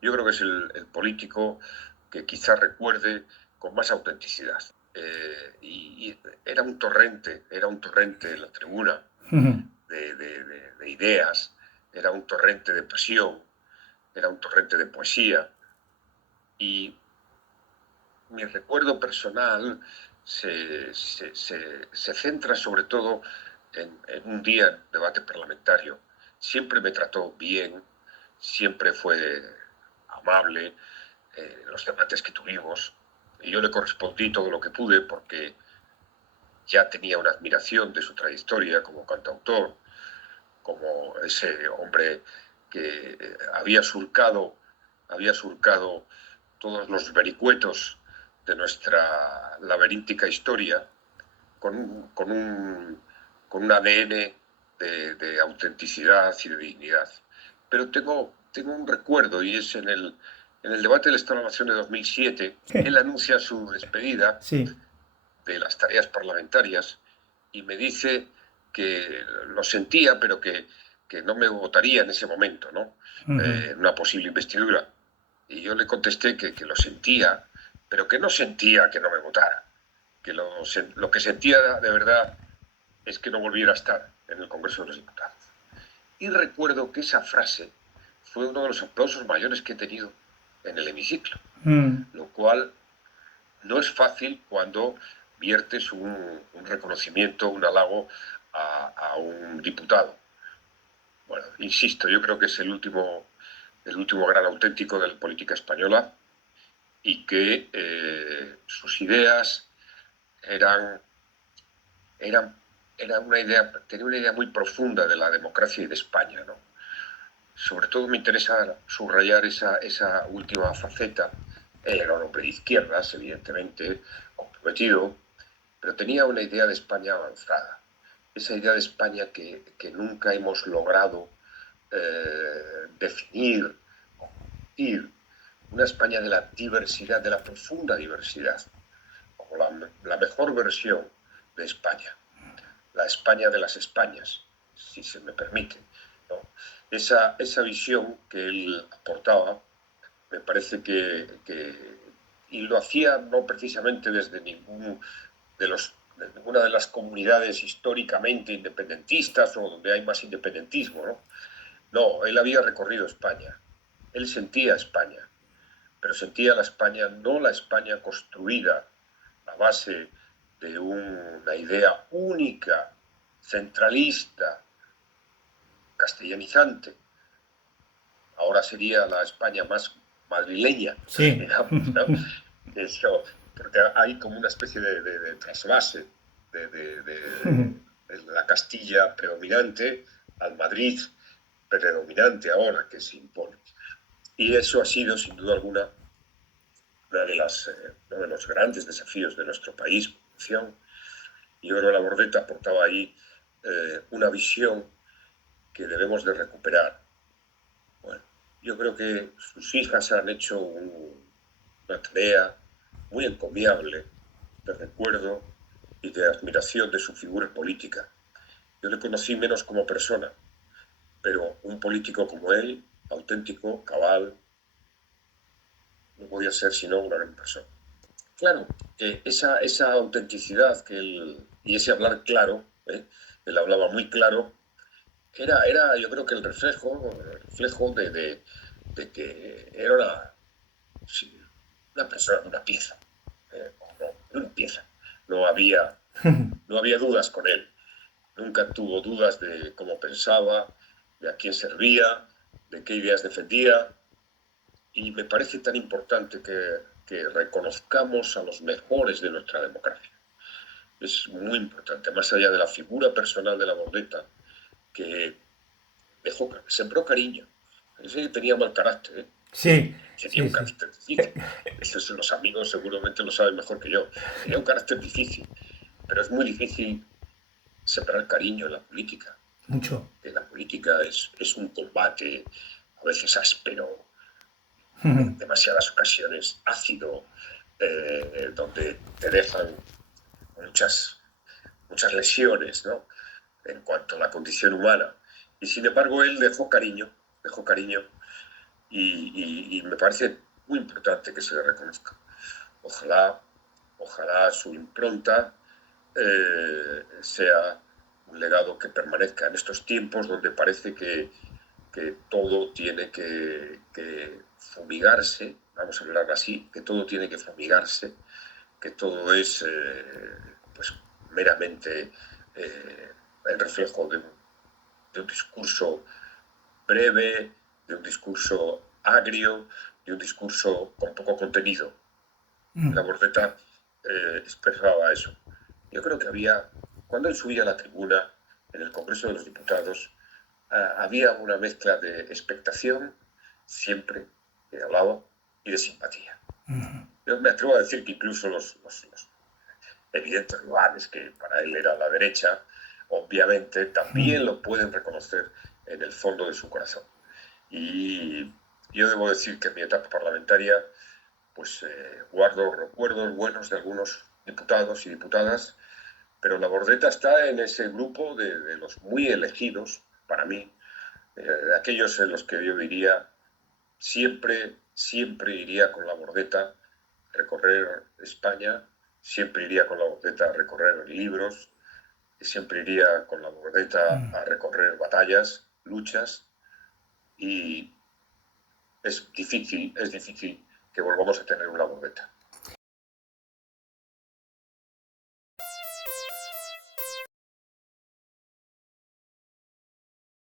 Yo creo que es el político que quizás recuerde con más autenticidad. Y era un torrente en la tribuna de ideas, era un torrente de pasión, era un torrente de poesía. Y mi recuerdo personal se centra sobre todo en un día de debate parlamentario. Siempre me trató bien, siempre fue amable en los debates que tuvimos. Y yo le correspondí todo lo que pude porque ya tenía una admiración de su trayectoria como cantautor, como ese hombre que había surcado todos los vericuetos de nuestra laberíntica historia con un ADN de autenticidad y de dignidad. Pero tengo un recuerdo, y es en el debate del Estado de la Nación de 2007, él anuncia su despedida Sí. de las tareas parlamentarias y me dice que lo sentía, pero que no me votaría en ese momento, ¿no? Una posible investidura. Y yo le contesté que lo sentía, pero que no sentía que no me votara, que lo que sentía de verdad es que no volviera a estar en el Congreso de los Diputados. Y recuerdo que esa frase fue uno de los aplausos mayores que he tenido en el hemiciclo, lo cual no es fácil cuando viertes un reconocimiento, un halago a un diputado. Bueno, insisto, yo creo que es el último gran auténtico de la política española y que sus ideas eran, eran, tenía una idea muy profunda de la democracia y de España, ¿no? Sobre todo me interesa subrayar esa última faceta. Él era un hombre de izquierdas, evidentemente, comprometido, pero tenía una idea de España avanzada. Esa idea de España que nunca hemos logrado definir, ir, una España de la diversidad, de la profunda diversidad, como la mejor versión de España, la España de las Españas, si se me permite, ¿no? Esa visión que él aportaba, me parece y lo hacía no precisamente desde de ninguna de las comunidades históricamente independentistas o donde hay más independentismo, ¿no? No, él había recorrido España, él sentía España, pero sentía la España, no la España construida a base de una idea única, centralista, castellanizante. Ahora sería la España más madrileña, Sí. digamos, ¿no? Eso, porque hay como una especie de trasvase de la Castilla predominante al Madrid predominante ahora que se impone. Y eso ha sido, sin duda alguna, uno de los grandes desafíos de nuestro país. Y yo creo que la Bordeta aportaba ahí una visión que debemos de recuperar. Bueno, yo creo que sus hijas han hecho una tarea muy encomiable de recuerdo y de admiración de su figura política. Yo le conocí menos como persona, pero un político como él, auténtico, cabal, no podía ser sino una gran persona. Claro, esa autenticidad y ese hablar claro, él hablaba muy claro, yo creo que el reflejo de que era sí, una persona, una pieza, una pieza. No había, no había dudas con él. Nunca tuvo dudas de cómo pensaba, de a quién servía, de qué ideas defendía. Y me parece tan importante que reconozcamos a los mejores de nuestra democracia. Es muy importante, más allá de la figura personal de la Bordeta, que sembró cariño. Parece que tenía mal carácter, ¿eh? Sí, Tenía sí, un sí. carácter difícil. Los amigos seguramente lo saben mejor que yo. Tenía un carácter difícil, pero es muy difícil sembrar cariño en la política. Mucho. La política es un combate a veces áspero, en demasiadas ocasiones ácido, donde te dejan muchas, muchas lesiones, ¿no? En cuanto a la condición humana. Y sin embargo, él dejó cariño, y me parece muy importante que se le reconozca. Ojalá su impronta sea un legado que permanezca en estos tiempos donde parece que todo tiene que fumigarse, vamos a hablar así, que todo tiene que fumigarse, que todo es pues meramente el reflejo de un discurso breve, de un discurso agrio, de un discurso con poco contenido. La Bordeta expresaba eso. Yo creo que cuando él subía a la tribuna en el Congreso de los Diputados, había una mezcla de expectación, siempre que hablaba, y de simpatía. Yo me atrevo a decir que incluso los evidentes rivales, que para él era la derecha, obviamente también lo pueden reconocer en el fondo de su corazón. Y yo debo decir que en mi etapa parlamentaria pues guardo recuerdos buenos de algunos diputados y diputadas, pero la Bordeta está en ese grupo de los muy elegidos, para mí, de aquellos en los que yo diría, siempre iría con la Bordeta a recorrer España, siempre iría con la Bordeta a recorrer libros, siempre iría con la Bordeta a recorrer batallas, luchas, y es difícil que volvamos a tener una Bordeta.